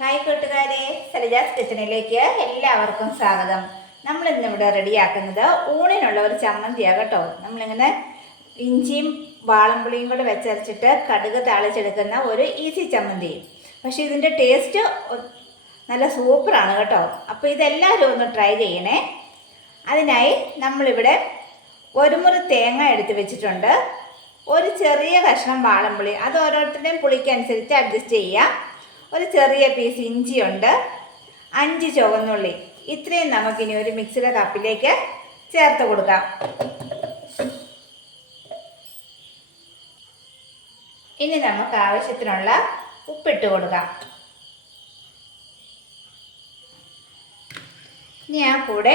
Hi കൂട്ടുകാരെ, സരിജാസ് കിച്ചണിലേക്ക് എല്ലാവർക്കും സ്വാഗതം. നമ്മൾ ഇന്നിവിടെ റെഡിയാക്കുന്നത് ഊണിനുള്ള ഒരു ചമ്മന്തിയാണ് കേട്ടോ. നമ്മളിങ്ങനെ ഇഞ്ചിയും വാളംപുളിയും കൂടെ വെച്ചരച്ചിട്ട് കടുക് താളിച്ചെടുക്കുന്ന ഒരു ഈസി ചമ്മന്തി. പക്ഷേ ഇതിൻ്റെ ടേസ്റ്റ് നല്ല സൂപ്പറാണ് കേട്ടോ. അപ്പോൾ ഇതെല്ലാവരും ഒന്ന് ട്രൈ ചെയ്യണേ. അതിനായി നമ്മളിവിടെ ഒരു മുറി തേങ്ങ എടുത്ത് വെച്ചിട്ടുണ്ട്. ഒരു ചെറിയ കഷ്ണം വാളംപുളി, അത് ഓരോരുത്തരുടെയും പുളിക്കനുസരിച്ച് അഡ്ജസ്റ്റ് ചെയ്യാം. ഒരു ചെറിയ പീസ് ഇഞ്ചിയുണ്ട്, 5 ചുവന്നുള്ളി. ഇത്രയും നമുക്കിനി ഒരു മിക്സിയുടെ കപ്പിലേക്ക് ചേർത്ത് കൊടുക്കാം. ഇനി നമുക്ക് ആവശ്യത്തിനുള്ള ഉപ്പിട്ട് കൊടുക്കാം. ഇനി ആ കൂടെ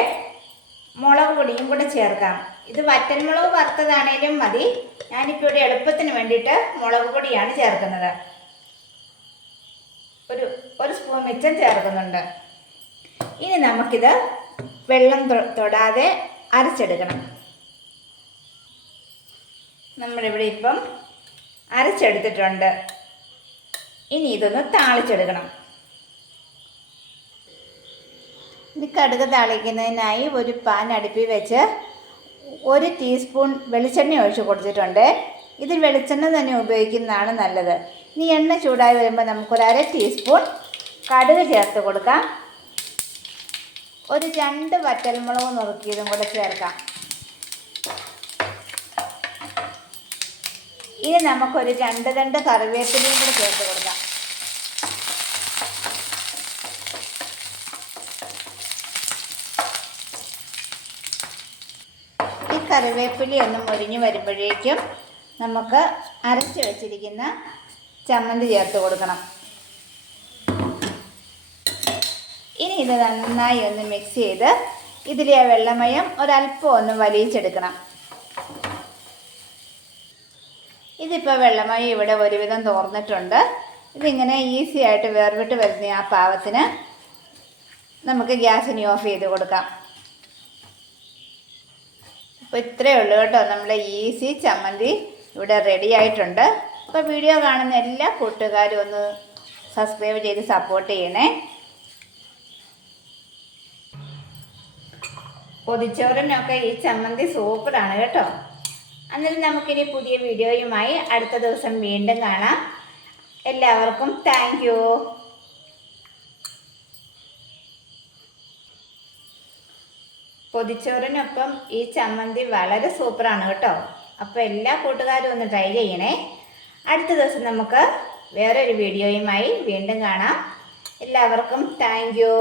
മുളക് പൊടിയും കൂടെ ചേർക്കാം. ഇത് വറ്റൽമുളക് വറുത്തതാണേലും മതി. ഞാനിപ്പോൾ ഇവിടെ എളുപ്പത്തിന് വേണ്ടിയിട്ട് മുളക് പൊടിയാണ് ചേർക്കുന്നത്. ഒരു സ്പൂൺ മിച്ചം ചേർക്കുന്നുണ്ട്. ഇനി നമുക്കിത് വെള്ളം തൊടാതെ അരച്ചെടുക്കണം. നമ്മളിവിടെ ഇപ്പം അരച്ചെടുത്തിട്ടുണ്ട്. ഇനി ഇതൊന്ന് താളിച്ചെടുക്കണം. ഇനി കടുക് താളിക്കുന്നതിനായി ഒരു പാൻ അടുപ്പിൽ വെച്ച് 1 ടീസ്പൂൺ വെളിച്ചെണ്ണ ഒഴിച്ച് കൊടുത്തിട്ടുണ്ട്. ഇതിൽ വെളിച്ചെണ്ണ തന്നെ ഉപയോഗിക്കുന്നതാണ് നല്ലത്. ഇനി എണ്ണ ചൂടായി വരുമ്പോൾ നമുക്കൊരു 1/2 ടീസ്പൂൺ കടുക് ചേർത്ത് കൊടുക്കാം. ഒരു 2 വറ്റൽമുളക് നുറുക്കിയതും കൂടെ ചേർക്കാം. ഇനി നമുക്കൊരു 2 തണ്ട് കറിവേപ്പിലയും കൂടെ ചേർത്ത് കൊടുക്കാം. ഈ കറിവേപ്പില ഒന്ന് മുരിഞ്ഞ് വരുമ്പോഴേക്കും നമുക്ക് അരച്ച് വെച്ചിരിക്കുന്ന ചമ്മന്തി ചേർത്ത് കൊടുക്കണം. ഇനി ഇത് നന്നായി ഒന്ന് മിക്സ് ചെയ്ത് ഇതിലെ വെള്ളമയം ഒരല്പം ഒന്ന് വലിയിച്ചെടുക്കണം. ഇതിപ്പോൾ വെള്ളമയം ഇവിടെ ഒരുവിധം തോർന്നിട്ടുണ്ട്. ഇതിങ്ങനെ ഈസി ആയിട്ട് വേർവിട്ട് വരുന്ന ആ പാകത്തിന് നമുക്ക് ഗ്യാസിന് ഓഫ് ചെയ്ത് കൊടുക്കാം. അപ്പോൾ ഇത്രയേ ഉള്ളൂ കേട്ടോ, നമ്മുടെ ഈസി ചമ്മന്തി ഇവിടെ റെഡി ആയിട്ടുണ്ട്. അപ്പോൾ വീഡിയോ കാണുന്ന എല്ലാ കൂട്ടുകാരും ഒന്ന് സബ്സ്ക്രൈബ് ചെയ്ത് സപ്പോർട്ട് ചെയ്യണേ. പൊതിച്ചോറിനൊക്കെ ഈ ചമ്മന്തി സൂപ്പറാണ് കേട്ടോ. അന്നേരം നമുക്കിനി പുതിയ വീഡിയോയുമായി അടുത്ത ദിവസം വീണ്ടും കാണാം. എല്ലാവർക്കും താങ്ക് യു. പൊതിച്ചോറിനൊപ്പം ഈ ചമ്മന്തി വളരെ സൂപ്പറാണ് കേട്ടോ. അപ്പോൾ എല്ലാ കൂട്ടുകാരും ഒന്ന് ട്രൈ ചെയ്യണേ. അടുത്ത ദിവസം നമുക്ക് വേറൊരു വീഡിയോയുമായി വീണ്ടും കാണാം. എല്ലാവർക്കും താങ്ക് യു.